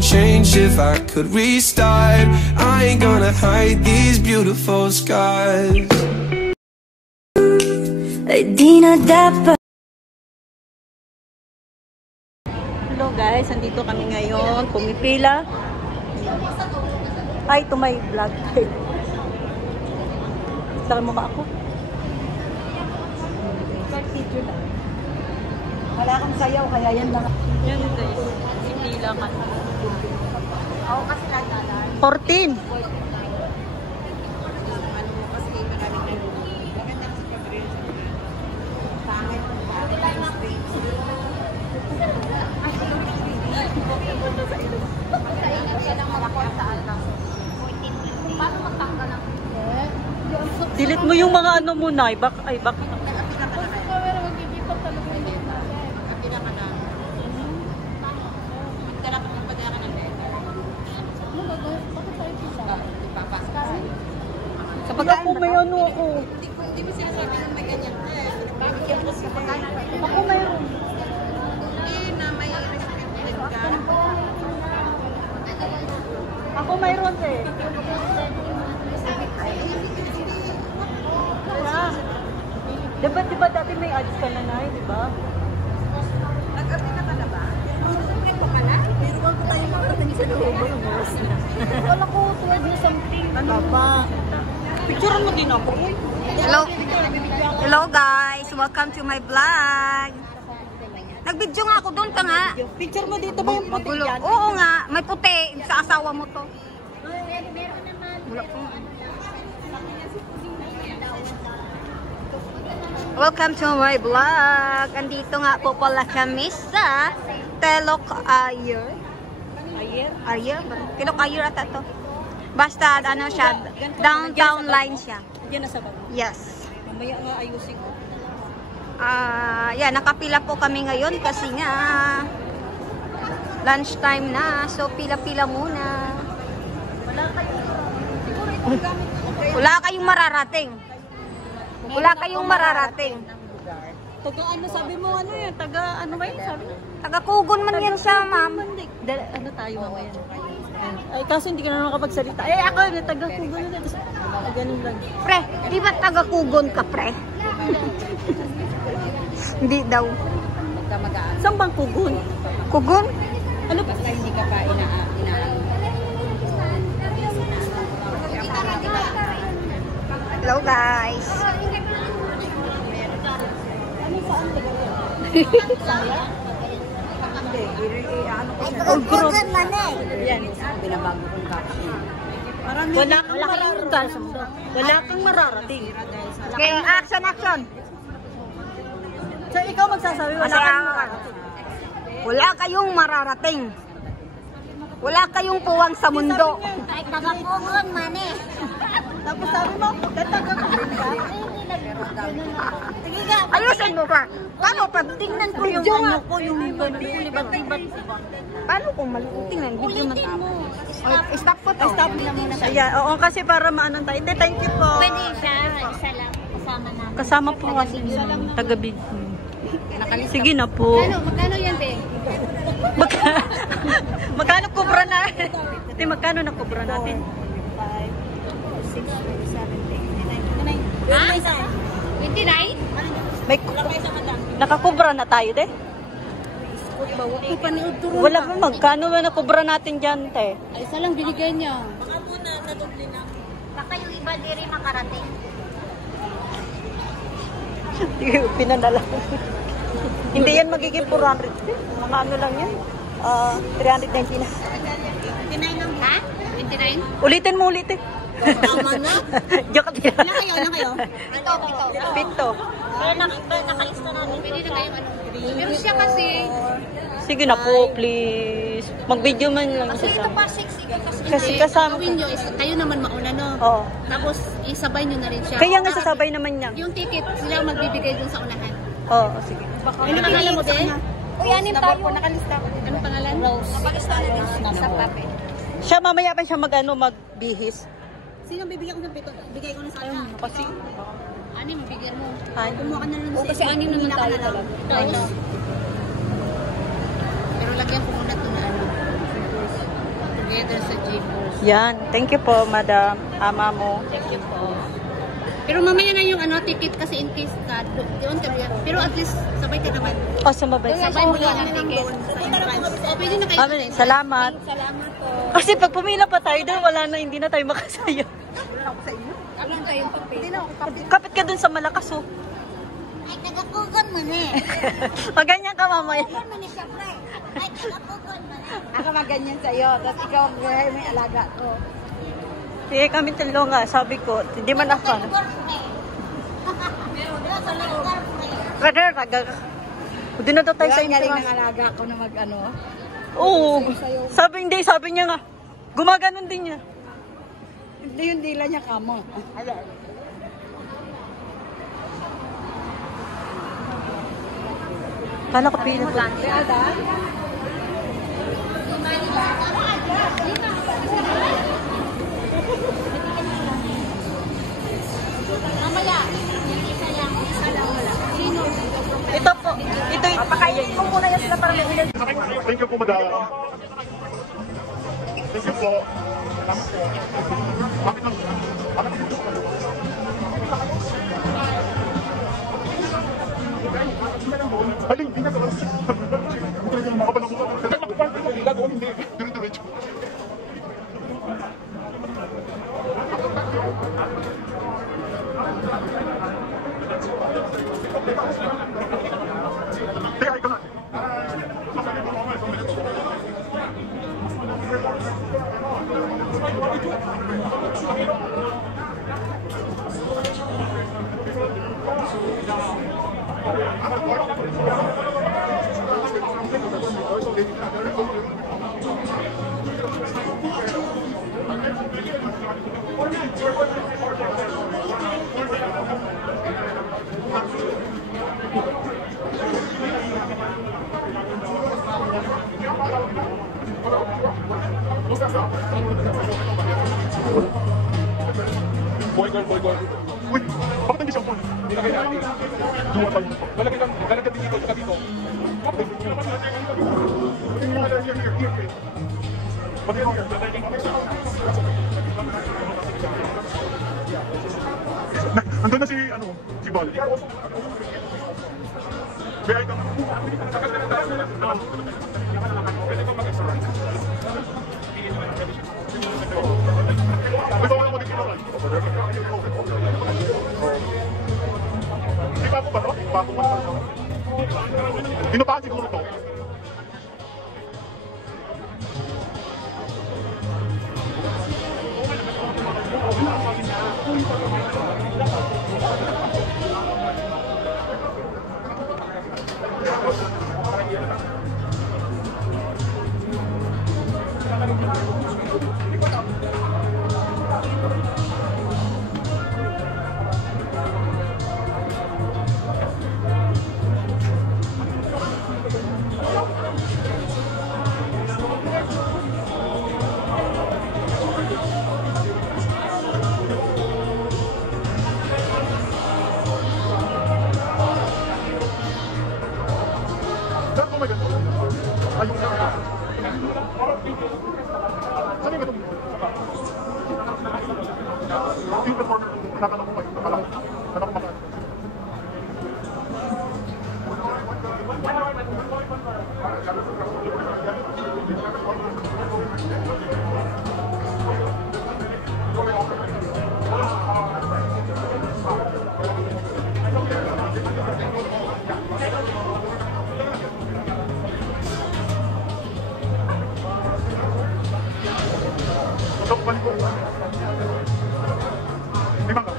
wouldn't change if I could restart. I ain't gonna hide these beautiful scars. Di na dapat. Hello guys, andito kami ngayon. Pumipila. Ay, ito may vlog. Saka mo ba ako? Wala kang sayaw, kaya yan lang. Yan guys, pumipila ka. Ako kasi nagdalan. 14. Delete mo yung mga ano muna, ay bak. Kapag ako may ano ako. Hindi mo sinasabi na may ganyan. Bakit yan kasi pagkain? Ako mayroon. Hindi na may restricted ka. Ako mayroon eh. Diba dati may ads ka na na, diba? Nag-update na ka na ba? Nag-update ko ka na? Meron ko tayo makarating sa loob yung oras na. Wala ko, 12 na something. Ano ba? Picturean mo din ako. Hello. Hello guys, welcome to my vlog. Nag-video nga ako doon ka nga. Picture mo dito ba yung puti yan? Oo nga, may puti sa asawa mo to. Wala po. Welcome to my vlog. Andito nga po pala kami sa Telok Ayer. Ayer? Telok Ayer ata to. Basta ano siya, downtown line siya. Diyan na sa baba. Yes. Mamaya nga ayusin ko. Yeah, nakapila po kami ngayon kasi nga lunchtime na. So pila-pila muna. Wala kayong mararating. Wala kayong mararating. Taga ano sabi mo ano yan? Taga ano ba yun sabi? Taga Kugon man yan siya, ma'am. Ano tayo mamaya? Ay kaso hindi ka na nakapagsalita. Eh ako na taga Kugon na. Ganun lang. Pre, di ba taga Kugon ka, pre? Hindi daw. Saan bang Kugon? Kugon? Ano basta hindi ka pa inaan? Hello guys. Old group. Yan, binabago kong caption. Wala kang mararating. Okay, action. So ikaw magsasabi wala kang mararating. Wala kayong mararating. Wala kayong puwang sa mundo. Ay, taga-Kugon man eh. Tapos sabi mo, taga Kugon ka? Sige ka. Ayusin mo ba? Paano pag tingnan ko yung ano ko, yung libat-libat. paano kung maliit? Tingnan, video Ulitin mo. Stop po to. Stop lang muna. Ayan, oo kasi para maanan tayo. Hindi, thank you po. Pwede siya. Isa lang. Kasama namin. Kasama po kasi yung taga-bid. Sige na po. Magkano yan, be? Magkano kubra na? Ate, magkano na kubra natin? 5, 6, 7, 8, 9, 29. Ha? 29? May nakakubra na tayo, de? Wala pa, magkano na nakubra natin dyan, te? Ay, isa lang binigay niya. Baka muna, nadubli na. Baka yung iba di rin makarating. Pinadala. Hindi yan magiging 400. Mga ano lang yan? 390 na. 29 lang. Ha? 29? Ulitin mo, ulitin. Tama na. Joke din. Ilan kayo? Pito. Pero nakalista natin. Pwede na kayong ano. Pero siya kasi... Sige na po, please. Mag-video man lang Kasi siya ito sa... pa 6. Kasi kasama Gawin nyo, kayo naman mauna, no? Oo. Tapos isabay nyo na rin siya. Kaya nga sasabay naman niya. Yung ticket, sila ang magbibigay dun sa unahan. Oo, sige. Ano pangalan mo, din? Uy, anin tayo. Nakalista ko. Anong pangalan? Rose. Nakalista na din sa papel. Siya mamaya pa siya magbihis. Sino bibigyan ko ng pito? Bigay ko na sa kanya. Kasi... Ani, mabigyan mo. Ay. Kumuha ka na lang sa kasi anim naman tayo talaga. Pero lagyan ko muna ito na ano. together sa Jeepers. Yan. Thank you po, madam. Ama mo. Thank you po. Pero mamaya na yung ticket kasi in case ka doon ka rin. Pero at least sabay ka naman. O, sumabay. Sabay mo lang ang ticket sa entrance. O, pwede na kayo. Amen. Salamat. Salamat po. Kasi pag pumila pa tayo doon, wala na, hindi na tayo makasaya. Alam kayo yung papel. Hindi na ako papel. Kapit ka doon sa malakas, oh. Ay, tagakugan mo na eh. Maganyan ka mamaya. Kugan mo ni siyempre. Ay, tagakugan mo na. Ako maganyan sa'yo, tapos ikaw may alaga ko. Sige, kami talo nga, sabi ko, hindi man ako. Hindi na daw tayo sa inyo. alaga ko na mag-ano. Oo. Sabi niya nga, gumaganon din niya. Hindi yung dila niya kamo. Kala ko pila to. Ito po. Ito yung papakainin ko muna yan sila para may ilan. Thank you po, madam. Thank you po. Bakit lang? Bakit dito? Haling, hindi na kalas. Makapalang mo. Hindi. Diretso. Teka, ikaw na. Boy girl. Uy, bakit hindi siya full? Nilagay natin. Duwa tayo. Lalagay din dito, saka dito. Nandun na si Bal. May item. Pwede ko mag-extra. Ito ko lang mag-extra. Di ba ako ba ito? Bago ba ito? Inupahan siguro ito. Ayun na. Saan yung ito? Yung performer, natanong ko kayo, nakalaki. Natanong ko maka. Balik ko. Limang ka.